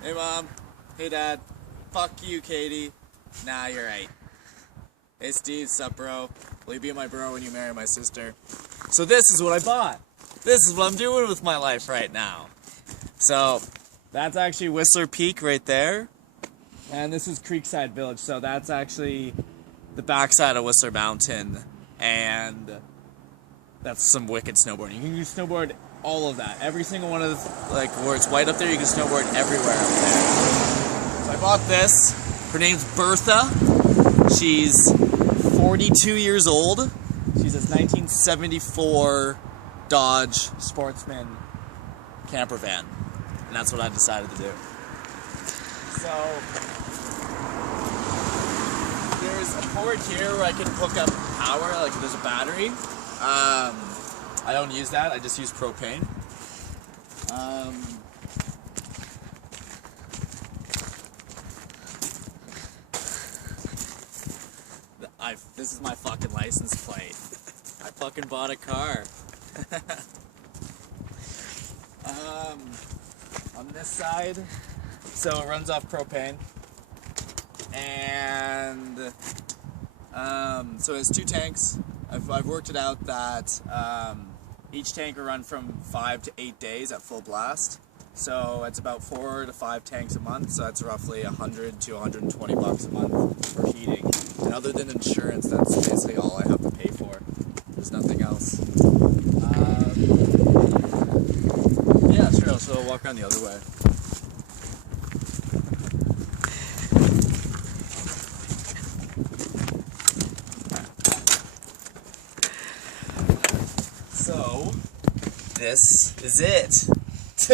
Hey mom. Hey dad. Fuck you, Katie. Nah, you're right. Hey Steve, sup bro? Will you be my bro when you marry my sister? So this is what I bought. This is what I'm doing with my life right now. So that's actually Whistler Peak right there. And this is Creekside Village. So that's actually the backside of Whistler Mountain. And that's some wicked snowboarding. You can snowboard all of that. Every single one of the, like where it's white up there, you can snowboard everywhere up there. So I bought this. Her name's Bertha. She's 42 years old. She's this 1974 Dodge Sportsman camper van. And that's what I decided to do. So there's a port here where I can hook up power, like there's a battery. I don't use that, I just use propane. This is my fucking license plate. I fucking bought a car. On this side, so it runs off propane. And so it's 2 tanks. I've worked it out that each tank will run from 5 to 8 days at full blast. So it's about 4 to 5 tanks a month. So that's roughly $100 to $120 a month for heating. And other than insurance, that's basically all I have to pay for. There's nothing else. Yeah, sure. So I'll walk around the other way. So, this is it. It's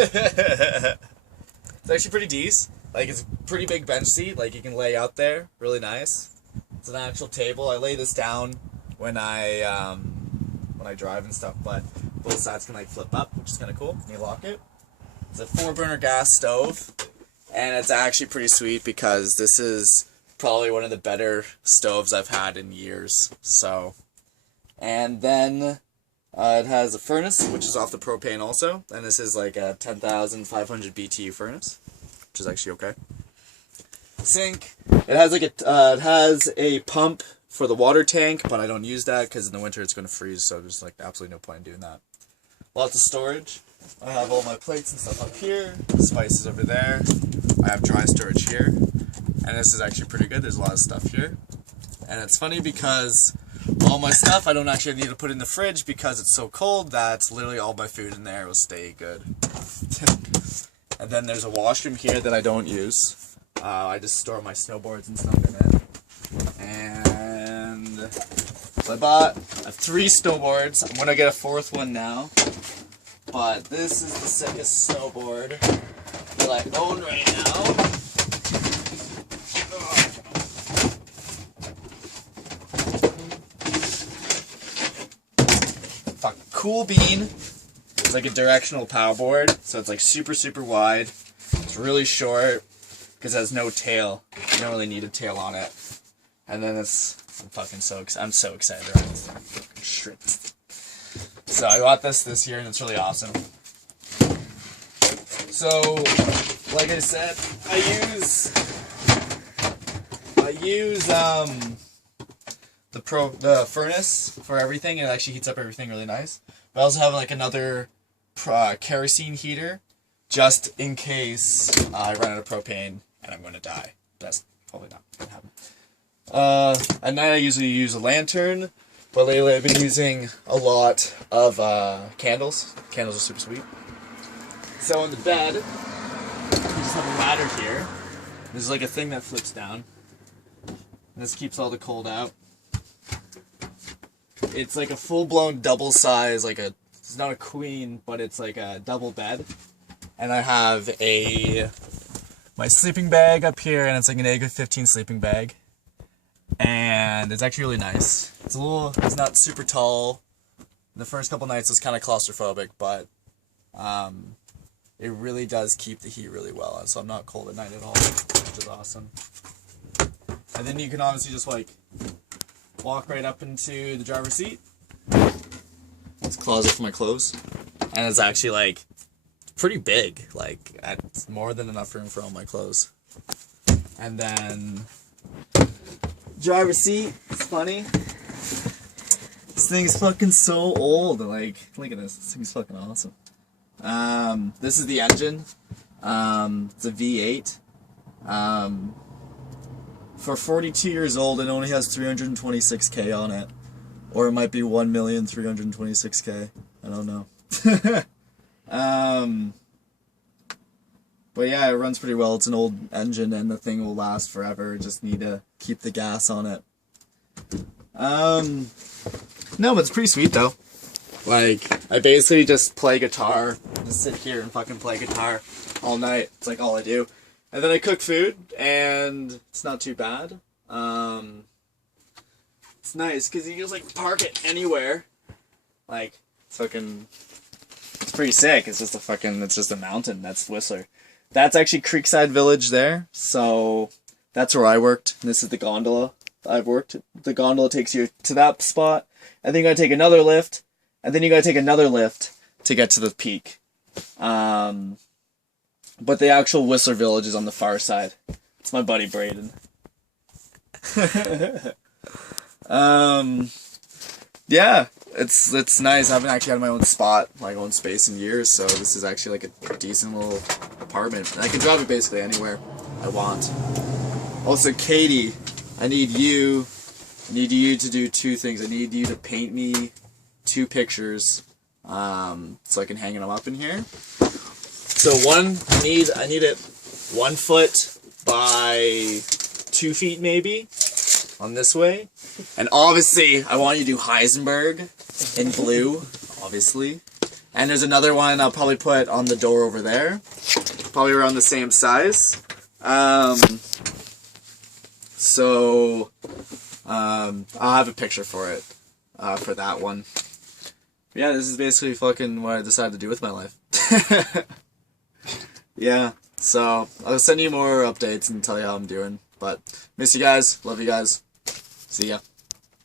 actually pretty decent. Like, it's a pretty big bench seat. Like, you can lay out there. Really nice. It's an actual table. I lay this down when I drive and stuff, but both sides can, like, flip up, which is kind of cool. And you lock it. It's a 4-burner gas stove. And it's actually pretty sweet because this is probably one of the better stoves I've had in years. So, and then it has a furnace, which is off the propane also, and this is like a 10,500 BTU furnace, which is actually okay. Sink. It has like it has a pump for the water tank, but I don't use that because in the winter it's going to freeze, so there's like absolutely no point in doing that. Lots of storage. I have all my plates and stuff up here, spices over there. I have dry storage here, and this is actually pretty good. There's a lot of stuff here, and it's funny because all my stuff I don't actually need to put in the fridge because it's so cold that literally all my food in there will stay good. And then there's a washroom here that I don't use. I just store my snowboards and stuff in it. And so I have 3 snowboards. I'm gonna get a 4th one now. But this is the sickest snowboard that I own right now. Cool Bean. It's like a directional power board, so it's like super wide. It's really short because it has no tail. You don't really need a tail on it. And then I'm so excited to ride this fucking shit. So I got this year and it's really awesome. So like I said, I use the furnace for everything. It actually heats up everything really nice. But I also have like another kerosene heater just in case I run out of propane and I'm going to die. That's probably not going to happen. At night I usually use a lantern, but lately I've been using a lot of candles. Candles are super sweet. So in the bed, we just have a ladder here. There's like a thing that flips down. This keeps all the cold out. It's like a full-blown double size, it's not a queen, but it's like a double bed. And I have my sleeping bag up here, and it's like an Egg 15 sleeping bag. And it's actually really nice. It's not super tall. The first couple nights it's kind of claustrophobic, but it really does keep the heat really well, so I'm not cold at night at all, which is awesome. And then you can obviously just like walk right up into the driver's seat. It's a closet for my clothes, and it's actually like pretty big. Like, it's more than enough room for all my clothes. And then driver's seat. It's funny. This thing's fucking so old. Like, look at this. This thing's fucking awesome. This is the engine. It's a V8. For 42 years old, it only has 326K on it. Or it might be 1,326K. I don't know. But yeah, it runs pretty well. It's an old engine and the thing will last forever. Just need to keep the gas on it. No, but it's pretty sweet though. Like, I basically just play guitar. Just sit here and fucking play guitar all night. It's like all I do. And then I cook food, and it's not too bad. It's nice, because you can just, like, park it anywhere. Like, it's fucking... It's pretty sick. It's just a fucking... It's just a mountain. That's Whistler. That's actually Creekside Village there. So, that's where I worked. And this is the gondola I've worked. The gondola takes you to that spot. And then you gotta take another lift. And then you gotta take another lift to get to the peak. But the actual Whistler Village is on the far side. It's my buddy Braden. Yeah, it's nice. I haven't actually had my own spot, my own space in years, so this is actually like a decent little apartment. And I can drive it basically anywhere I want. Also, Katie, I need you to do two things. I need you to paint me 2 pictures, so I can hang them up in here. So one, I need it 1 foot by 2 feet maybe, on this way. And obviously, I want you to do Heisenberg in blue, obviously. And there's another one I'll probably put on the door over there. Probably around the same size. I'll have a picture for it, for that one. But yeah, this is basically fucking what I decided to do with my life. Yeah, so I'll send you more updates and tell you how I'm doing. But miss you guys, love you guys. See ya.